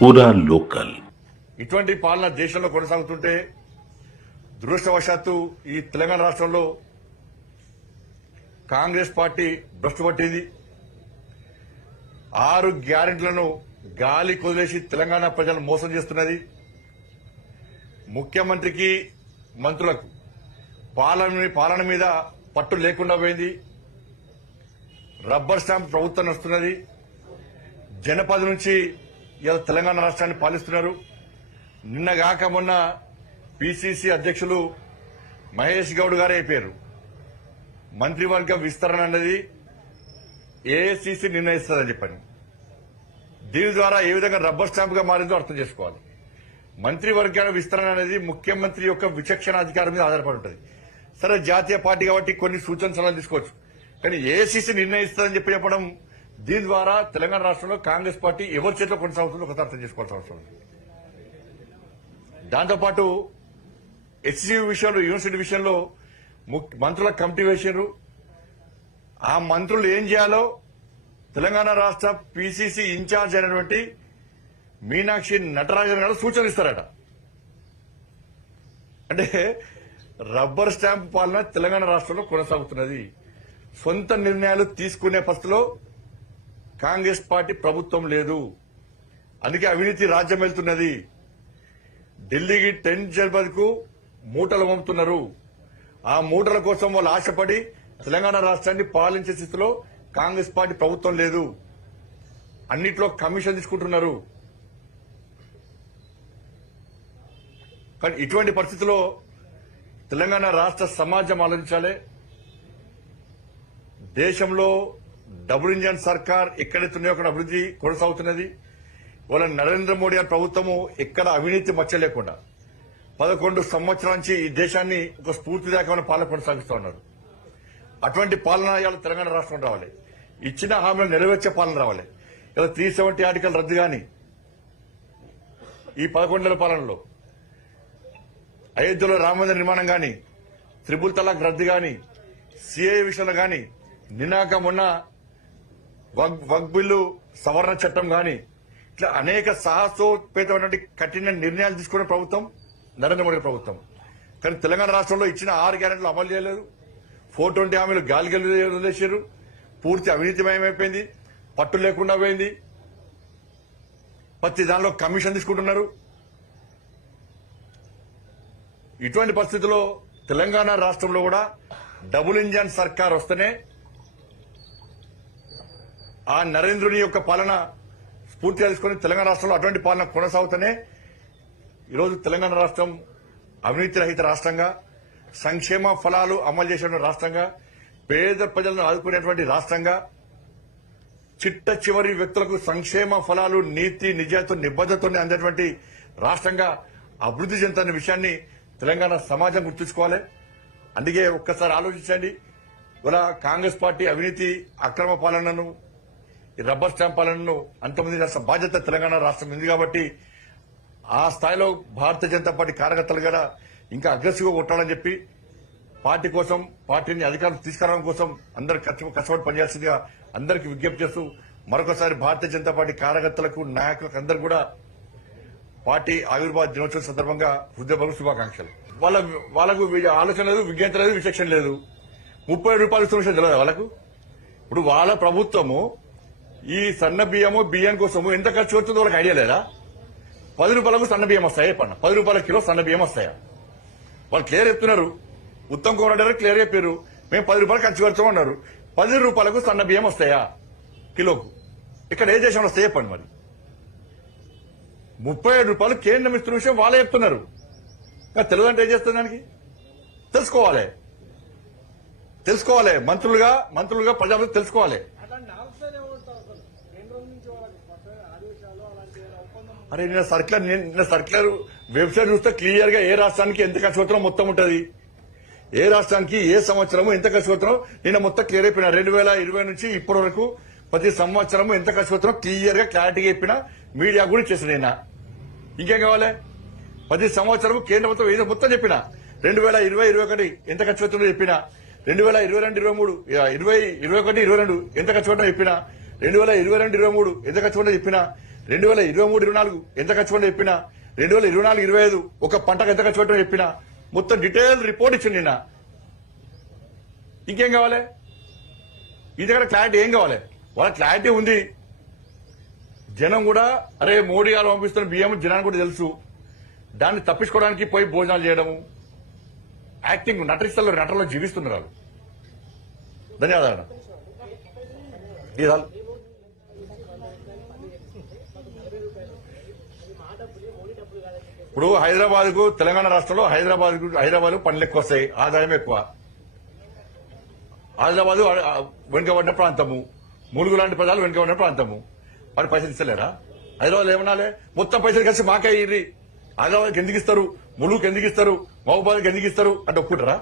పూరా లోకల్. ఇటువంటి పాలన దేశంలో కొనసాగుతుంటే దురదృష్టవశాత్తు ఈ తెలంగాణ రాష్ట్రంలో కాంగ్రెస్ పార్టీ భ్రష్టు పట్టింది. 6 గ్యారెంటీలను గాలి కొదిలేసి తెలంగాణ ప్రజలను మోసం చేస్తున్నది. ముఖ్యమంత్రికి మంత్రులకు పాలన మీద పట్టు లేకుండా పోయింది. రబ్బర్ స్టాంప్ ప్రభుత్వం నడుస్తున్నది. జనపద నుంచి ఇలా తెలంగాణ రాష్ట్రాన్ని పాలిస్తున్నారు. నిన్నగాక మొన్న పిసిసి అధ్యక్షులు మహేష్ గౌడ్ గారే అయిపోయారు. మంత్రివర్గ విస్తరణ అన్నది ఏఐసిసి నిర్ణయిస్తుందని చెప్పని దీని ద్వారా ఏ విధంగా రబ్బర్ స్టాంప్ గా మారిందో అర్థం చేసుకోవాలి. మంత్రివర్గాల విస్తరణ అనేది ముఖ్యమంత్రి యొక్క విచక్షణాధికారం మీద ఆధారపడి ఉంటుంది. సరే, జాతీయ పార్టీ కాబట్టి కొన్ని సూచన సలహాలు తీసుకోవచ్చు, కానీ ఏఐసిసి నిర్ణయిస్తుందని చెప్పడం దీని ద్వారా తెలంగాణ రాష్ట్రంలో కాంగ్రెస్ పార్టీ ఎవరి చేతిలో కొనసాగుతుందో ఒకసారి అర్థం చేసుకోవాల్సిన అవసరం ఉంది. దాంతోపాటు హెచ్సియు విషయంలో, యూనివర్సిటీ విషయంలో మంత్రుల కమిటీ వేసారు. ఆ మంత్రులు ఏం చేయాలో తెలంగాణ రాష్ట్ర పిసిసి ఇన్ఛార్జ్ అయినటువంటి మీనాక్షి నటరాజన్ గారు సూచనలు ఇస్తారట. అంటే రబ్బర్ స్టాంప్ పాలన తెలంగాణ రాష్ట్రంలో కొనసాగుతున్నది. సొంత నిర్ణయాలు తీసుకునే పరిస్థితిలో కాంగ్రెస్ పార్టీ ప్రభుత్వం లేదు. అందుకే అవినీతి రాజ్యం వెళ్తున్నది. ఢిల్లీకి 10 జనవరికి మూటలు పంపుతున్నారు. ఆ మూటల కోసం వాళ్ళు ఆశపడి తెలంగాణ రాష్ట్రాన్ని పాలించే స్థితిలో కాంగ్రెస్ పార్టీ ప్రభుత్వం లేదు. అన్నిట్లో కమిషన్ తీసుకుంటున్నారు. కానీ ఇటువంటి పరిస్థితుల్లో తెలంగాణ రాష్ట్ర సమాజం ఆలోచించాలి. దేశంలో డబుల్ ఇంజన్ సర్కార్ ఎక్కడెత్తున్నాయో అక్కడ అభివృద్ధి కొనసాగుతున్నది. ఇవాళ నరేంద్ర మోడీ గారి ప్రభుత్వము ఎక్కడ అవినీతి మచ్చ లేకుండా 11 సంవత్సరాల నుంచి ఈ దేశాన్ని ఒక స్ఫూర్తిదాయకమైన పాలన కొనసాగిస్తూ ఉన్నారు. అటువంటి పాలన ఇవాళ తెలంగాణ రాష్ట్రం రావాలి. ఇచ్చిన హామీలు నెరవేర్చే పాలన రావాలి. ఇలా 370 ఆర్టికల్ రద్దు గాని, ఈ 11 నెలల పాలనలో అయోధ్యలో రామమందిర నిర్మాణం గాని, త్రిపుల్ తలాక్ రద్దు గాని, సిఏ విషయంలో గాని, నిన్నాక మొన్న వక్ బిల్లు సవరణ చట్టం గాని, ఇట్లా అనేక సాహసోపేతమైనటువంటి కఠిన నిర్ణయాలు తీసుకునే ప్రభుత్వం నరేంద్ర మోడీ ప్రభుత్వం. కానీ తెలంగాణ రాష్ట్రంలో ఇచ్చిన 6 గ్యారెంటీలు అమలు చేయలేదు. 420 హామీలు గాలికి వదిలేశారు. పూర్తి అవినీతిమయమైపోయింది. పట్టు లేకుండా పోయింది. ప్రతి దానిలో కమిషన్ తీసుకుంటున్నారు. ఇటువంటి పరిస్థితుల్లో తెలంగాణ రాష్ట్రంలో కూడా డబుల్ ఇంజన్ సర్కార్ వస్తేనే ఆ నరేంద్రుని యొక్క పాలన స్ఫూర్తిగా తీసుకుని తెలంగాణ రాష్ట్రంలో అటువంటి పాలన కొనసాగుతూనే ఈరోజు తెలంగాణ రాష్ట్రం అవినీతి రహిత రాష్ట్రంగా, సంక్షేమ ఫలాలు అమలు చేసే రాష్ట్రంగా, పేద ప్రజలను ఆదుకునేటువంటి రాష్ట్రంగా, చిట్ట చివరి వ్యక్తులకు సంక్షేమ ఫలాలు నీతి నిజాయితీ నిబద్దతతో అందేటువంటి రాష్ట్రంగా అభివృద్ధి చెందుతున్న విషయాన్ని తెలంగాణ సమాజం గుర్తుంచుకోవాలి. అందుకే ఒక్కసారి ఆలోచించండి. ఇలా కాంగ్రెస్ పార్టీ అవినీతి అక్రమ పాలనను, ఈ రబ్బర్ స్టాంప్ పాలనను అంతమంది బాధ్యత తెలంగాణ రాష్ట్రం ఉంది. కాబట్టి ఆ స్థాయిలో భారతీయ జనతా పార్టీ కార్యకర్తలు కూడా ఇంకా అగ్రెసివ్ గా కొట్టాలని చెప్పి పార్టీ కోసం, పార్టీని అధికారం తీసుకురావడం కోసం అందరూ కష్టపడి పనిచేయాల్సిందిగా అందరికీ విజ్ఞప్తి చేస్తూ మరొకసారి భారతీయ జనతా పార్టీ కార్యకర్తలకు, నాయకులకు అందరూ కూడా పార్టీ ఆవిర్భావ దినోత్సవం సందర్భంగా హృదయపూర్వక శుభాకాంక్షలు. వాళ్ళకు ఆలోచన లేదు, విజ్ఞత లేదు, విచక్షణ లేదు. 30 రూపాయలు ఇస్తున్న విషయం తెలియదు వాళ్ళకు. ఇప్పుడు వాళ్ళ ప్రభుత్వము ఈ సన్న బియ్యము, బియ్యం కోసము ఎంత ఖర్చు అవుతుందో వాళ్ళకి ఐడియా లేదా? 10 రూపాయలకు సన్న బియ్యం వస్తాయా? 10 రూపాయల కిలో సన్న బియ్యం వస్తాయా? వాళ్ళు క్లియర్ చెప్తున్నారు. ఉత్తమ్ కుమార్ రెడ్డి గారు క్లియర్ చెప్పారు, మేము 10 రూపాయలు ఖర్చు పెడతాం అన్నారు. 10 రూపాయలకు సన్న బియ్యం వస్తాయా కిలోకు? ఇక్కడ ఏ దేశంలో వస్తాయి చెప్పండి. మరి 37 రూపాయలు కేంద్రం ఇస్తున్న విషయం వాళ్ళే చెప్తున్నారు. తెలియదంటే ఏం చేస్తుంది? దానికి తెలుసుకోవాలి. మంత్రులుగా ప్రజలు తెలుసుకోవాలి. అరే నిన్న సర్క్యులర్ వెబ్సైట్ చూస్తే క్లియర్ గా ఏ రాష్ట్రానికి ఎంత ఖర్చు అవుతారో మొత్తం ఉంటది. ఏ రాష్ట్రానికి ఏ సంవత్సరము ఎంత ఖర్చు అవుతారో నిన్న మొత్తం క్లియర్ అయిపోయినా. 2020 నుంచి ఇప్పటి వరకు ప్రతి సంవత్సరము ఎంత ఖర్చు అవుతారో క్లియర్ గా క్లారిటీగా చెప్పిన మీడియా కూడా చేసిన నిన్న. ఇంకేం కావాలి? ప్రతి సంవత్సరం కేంద్ర ప్రభుత్వం ఏదో మొత్తం చెప్పిన 2020-21 ఎంత ఖర్చు అవుతుందో చెప్పిన, 2022-23, 2021-22 ఎంత ఖర్చు అవుతుందో చెప్పిన, 2022-23 ఎంత ఖర్చు పడ్డా చెప్పినా, 2023-24 ఎంత ఖర్చు పడ్డా చెప్పినా, 2024-25 ఒక పంటకు ఎంత ఖర్చు పెట్టడం చెప్పినా, మొత్తం డీటెయిల్ రిపోర్ట్ ఇచ్చింది నిన్న. ఇంకేం కావాలి? ఈ దగ్గర క్లారిటీ ఏం కావాలి? వాళ్ళ క్లారిటీ ఉంది. జనం కూడా అరే మోడీ గారు పంపిస్తున్న బియ్యం జనానికి కూడా తెలుసు. దాన్ని తప్పించుకోవడానికి పోయి భోజనాలు చేయడము, యాక్టింగ్ నటనలో జీవిస్తున్నారు వాళ్ళు. ధన్యవాదాలు. ఇప్పుడు హైదరాబాద్ కు తెలంగాణ రాష్ట్రంలో హైదరాబాద్ పనులు ఎక్కువ వస్తాయి, ఆదాయం ఎక్కువ. ఆదిలాబాద్ వెనుకబడిన ప్రాంతము, ములుగు లాంటి ప్రజలు వెనుకబడిన ప్రాంతము. మరి పైసలు ఇస్తలేరా? హైదరాబాద్ ఏమనాలి? మొత్తం పైసలు కలిసి మాకే ఇర్రి. ఆదిలాబాద్కి ఎందుకు ఇస్తారు, ములుగుకి ఎందుకు ఇస్తారు, మహబూబాద్కి ఎందుకు ఇస్తారు అంటే ఒప్పుకుంటారా?